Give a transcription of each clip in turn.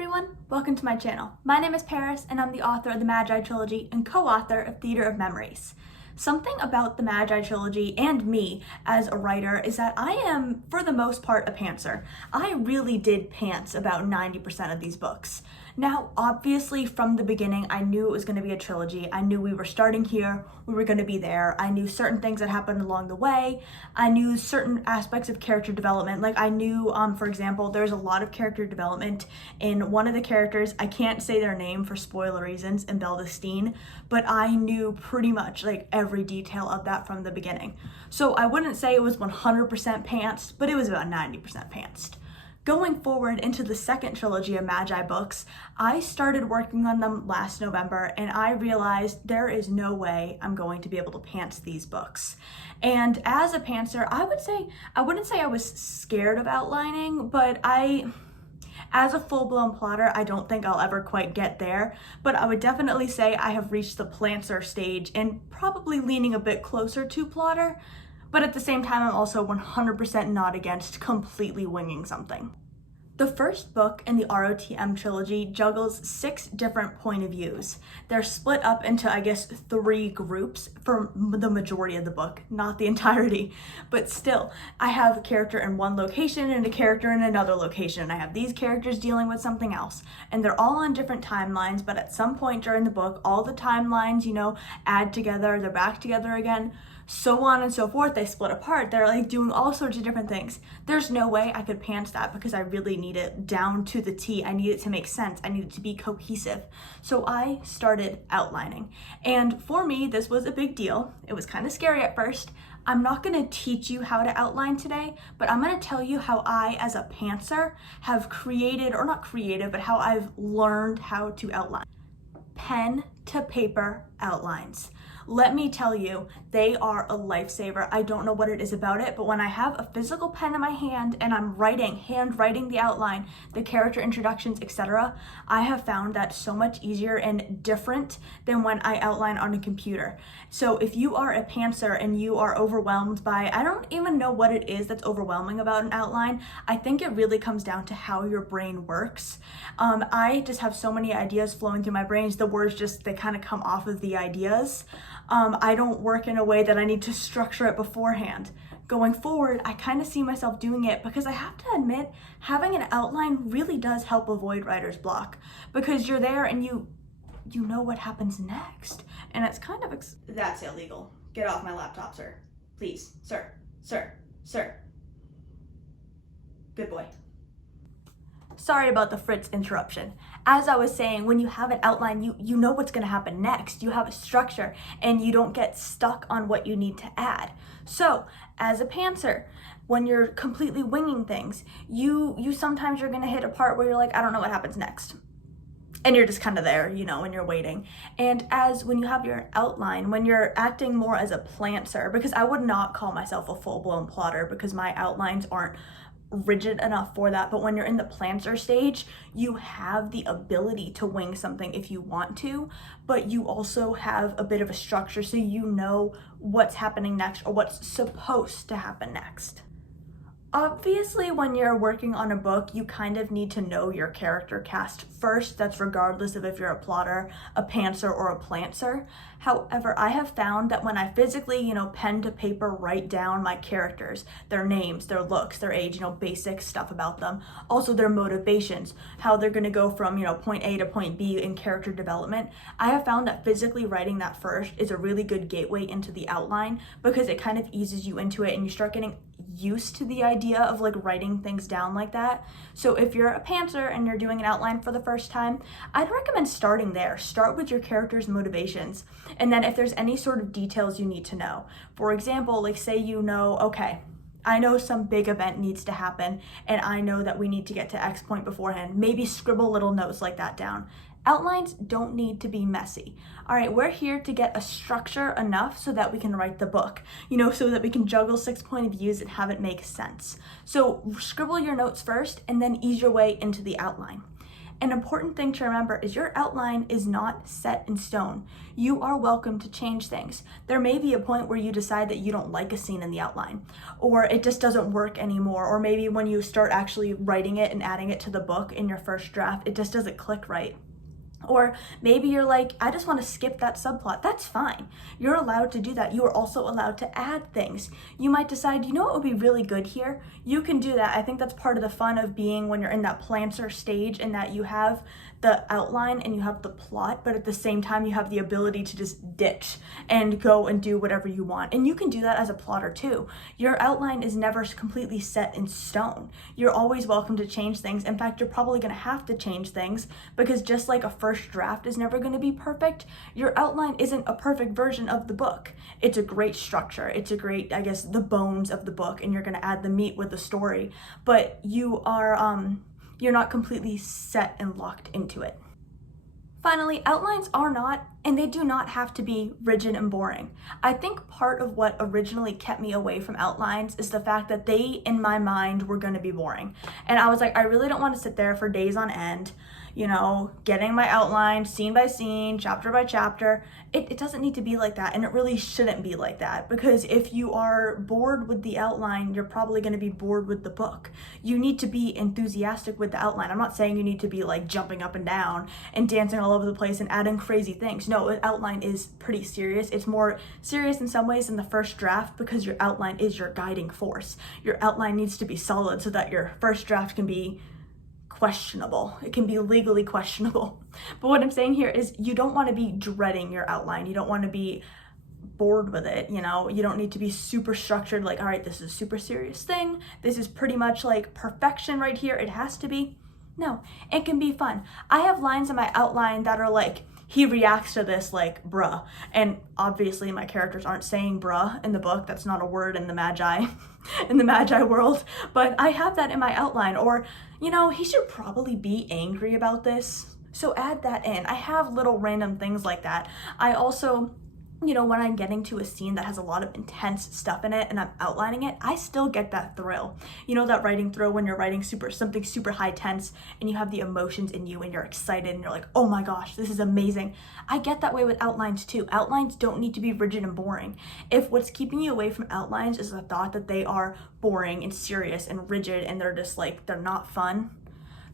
everyone, welcome to my channel. My name is Paris and I'm the author of the Magi Trilogy and co-author of Theater of Memories. Something about the Magi Trilogy and me as a writer is that I am, for the most part, a pantser. I really did pants about 90% of these books. Now, obviously, from the beginning, I knew it was going to be a trilogy. I knew we were starting here, we were going to be there. I knew certain things that happened along the way. I knew certain aspects of character development. Like I knew, for example, there's a lot of character development in one of the characters. I can't say their name for spoiler reasons, in Beldestein, but I knew pretty much like every detail of that from the beginning. So I wouldn't say it was 100% pantsed, but it was about 90% pantsed. Going forward into the second trilogy of Magi books, I started working on them last November and I realized there is no way I'm going to be able to pants these books. And as a pantser, I wouldn't say I was scared of outlining, but as a full-blown plotter, I don't think I'll ever quite get there, but I would definitely say I have reached the Planster stage and probably leaning a bit closer to plotter. But at the same time, I'm also 100% not against completely winging something. The first book in the ROTM trilogy juggles 6 different point of views. They're split up into, I guess, 3 groups for the majority of the book, not the entirety, but still, I have a character in one location and a character in another location. I have these characters dealing with something else, and they're all on different timelines, but at some point during the book, all the timelines, add together, they're back together again, so on and so forth. They split apart. They're like doing all sorts of different things. There's no way I could pants that because I really need it down to the T. I need it to make sense. I need it to be cohesive. So I started outlining. And for me, this was a big deal. It was kind of scary at first. I'm not going to teach you how to outline today, but I'm going to tell you how I, as a pantser, have created, or not created, but how I've learned how to outline. Pen to paper outlines. Let me tell you, they are a lifesaver. I don't know what it is about it, but when I have a physical pen in my hand and I'm handwriting the outline, the character introductions, etc., I have found that so much easier and different than when I outline on a computer. So if you are a pantser and you are overwhelmed by, I don't even know what it is that's overwhelming about an outline. I think it really comes down to how your brain works. I just have so many ideas flowing through my brains. The words they kind of come off of the ideas. I don't work in a way that I need to structure it beforehand. Going forward, I kind of see myself doing it because I have to admit, having an outline really does help avoid writer's block because you're there and you know what happens next. And it's kind of... That's illegal. Get off my laptop, sir. Please, sir, sir, sir. Good boy. Sorry about the Fritz interruption. As I was saying, when you have an outline, you know what's going to happen next. You have a structure and you don't get stuck on what you need to add. So, as a pantser, when you're completely winging things, you sometimes you're going to hit a part where you're like, I don't know what happens next. And you're just kind of there, and you're waiting. And when you have your outline, when you're acting more as a plantser, because I would not call myself a full-blown plotter because my outlines aren't rigid enough for that, but when you're in the planter stage, you have the ability to wing something if you want to, but you also have a bit of a structure so you know what's happening next or what's supposed to happen next. Obviously, when you're working on a book, you kind of need to know your character cast first. That's regardless of if you're a plotter, a pantser, or a plantser. However, I have found that when I physically, pen to paper write down my characters, their names, their looks, their age, basic stuff about them, also their motivations, how they're going to go from, point A to point B in character development, I have found that physically writing that first is a really good gateway into the outline because it kind of eases you into it and you start getting used to the idea of writing things down like that. So if you're a pantser and you're doing an outline for the first time, I'd recommend starting there. Start with your character's motivations, and then if there's any sort of details you need to know. For example, say okay, I know some big event needs to happen and I know that we need to get to X point beforehand. Maybe scribble little notes like that down. Outlines don't need to be messy. All right, we're here to get a structure enough so that we can write the book, so that we can juggle 6 point of views and have it make sense. So scribble your notes first and then ease your way into the outline. An important thing to remember is your outline is not set in stone. You are welcome to change things. There may be a point where you decide that you don't like a scene in the outline, or it just doesn't work anymore, or maybe when you start actually writing it and adding it to the book in your first draft, it just doesn't click right. Or maybe you're like, I just want to skip that subplot. That's fine. You're allowed to do that. You are also allowed to add things. You might decide, you know what would be really good here? You can do that. I think that's part of the fun of being when you're in that Planster stage, in that you have the outline and you have the plot, but at the same time you have the ability to just ditch and go and do whatever you want. And you can do that as a plotter too. Your outline is never completely set in stone. You're always welcome to change things. In fact, you're probably going to have to change things, because just like a first draft is never going to be perfect, your outline isn't a perfect version of the book. It's a great structure. It's a great, I guess, the bones of the book, and you're going to add the meat with the story, but you're not completely set and locked into it. Finally, outlines are not, and they do not have to be, rigid and boring. I think part of what originally kept me away from outlines is the fact that they, in my mind, were going to be boring. And I was like, I really don't want to sit there for days on end, getting my outline scene by scene, chapter by chapter. It doesn't need to be like that, and it really shouldn't be like that, because if you are bored with the outline, you're probably going to be bored with the book. You need to be enthusiastic with the outline. I'm not saying you need to be like jumping up and down and dancing all over the place and adding crazy things. No, an outline is pretty serious. It's more serious in some ways than the first draft, because your outline is your guiding force. Your outline needs to be solid so that your first draft can be questionable. It can be legally questionable. But what I'm saying here is you don't want to be dreading your outline. You don't want to be bored with it. You don't need to be super structured, like, all right, this is a super serious thing. This is pretty much like perfection right here. It has to be. No, it can be fun. I have lines in my outline that are like, he reacts to this like, bruh. And obviously my characters aren't saying bruh in the book. That's not a word in the Magi, in the Magi world. But I have that in my outline. Or, he should probably be angry about this, so add that in. I have little random things like that. I also, when I'm getting to a scene that has a lot of intense stuff in it and I'm outlining it, I still get that thrill. That writing thrill when you're writing something super high tense and you have the emotions in you and you're excited and you're like, oh my gosh, this is amazing. I get that way with outlines too. Outlines don't need to be rigid and boring. If what's keeping you away from outlines is the thought that they are boring and serious and rigid and they're just like, they're not fun,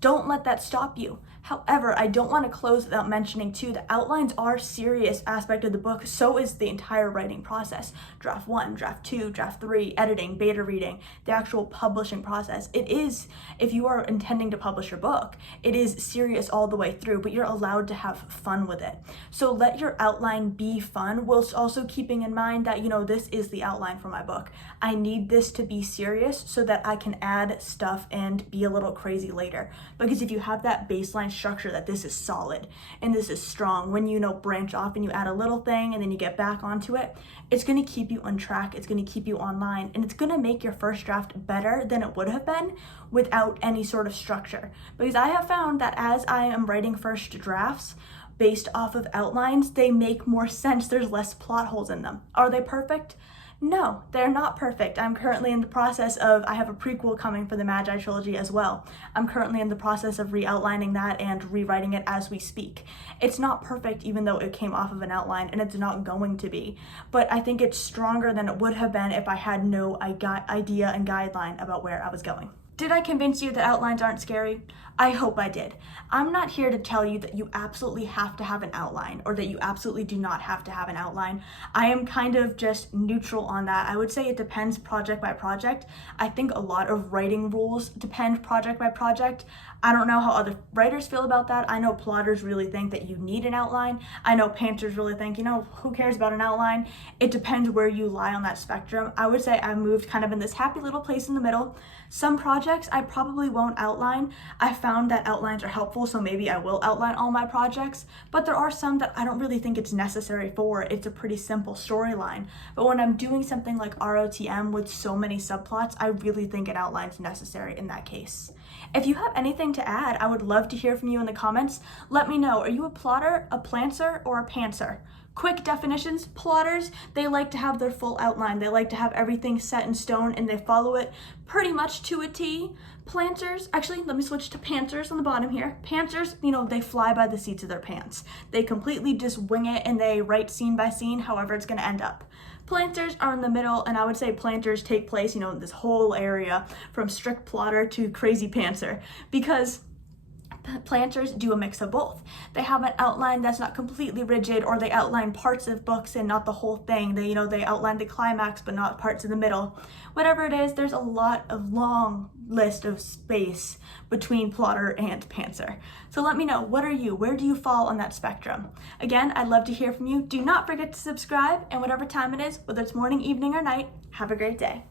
don't let that stop you. However, I don't want to close without mentioning too that outlines are a serious aspect of the book. So is the entire writing process. Draft 1, draft 2, draft 3, editing, beta reading, the actual publishing process. It is, if you are intending to publish your book, it is serious all the way through, but you're allowed to have fun with it. So let your outline be fun, whilst also keeping in mind that, this is the outline for my book. I need this to be serious so that I can add stuff and be a little crazy later. Because if you have that baseline structure that this is solid and this is strong, when you branch off and you add a little thing and then you get back onto it, it's going to keep you on track, it's going to keep you online, and it's going to make your first draft better than it would have been without any sort of structure. Because I have found that as I am writing first drafts based off of outlines, they make more sense. There's less plot holes in them. Are they perfect? No, they're not perfect. I'm currently in the process of, I have a prequel coming for the Magi trilogy as well. I'm currently in the process of re-outlining that and rewriting it as we speak. It's not perfect even though it came off of an outline, and it's not going to be. But I think it's stronger than it would have been if I had no idea and guideline about where I was going. Did I convince you that outlines aren't scary? I hope I did. I'm not here to tell you that you absolutely have to have an outline or that you absolutely do not have to have an outline. I am kind of just neutral on that. I would say it depends project by project. I think a lot of writing rules depend project by project. I don't know how other writers feel about that. I know plotters really think that you need an outline. I know pantsers really think, who cares about an outline? It depends where you lie on that spectrum. I would say I moved kind of in this happy little place in the middle. Some projects I probably won't outline. I found that outlines are helpful, so maybe I will outline all my projects, but there are some that I don't really think it's necessary for. It's a pretty simple storyline. But when I'm doing something like ROTM with so many subplots, I really think an outline's necessary in that case. If you have anything to add, I would love to hear from you in the comments. Let me know. Are you a plotter, a planter, or a pantser? Quick definitions: plotters, they like to have their full outline. They like to have everything set in stone and they follow it pretty much to a T. Planters, actually, let me switch to pantsers on the bottom here. Pantsers, they fly by the seats of their pants. They completely just wing it and they write scene by scene, however it's gonna end up. Planters are in the middle, and I would say planters take place, in this whole area from strict plotter to crazy pantser, because planters do a mix of both. They have an outline that's not completely rigid, or they outline parts of books and not the whole thing. They outline the climax but not parts of the middle. Whatever it is, there's a lot of long list of space between plotter and pantser. So let me know, what are you? Where do you fall on that spectrum? Again, I'd love to hear from you. Do not forget to subscribe, and whatever time it is, whether it's morning, evening, or night, have a great day.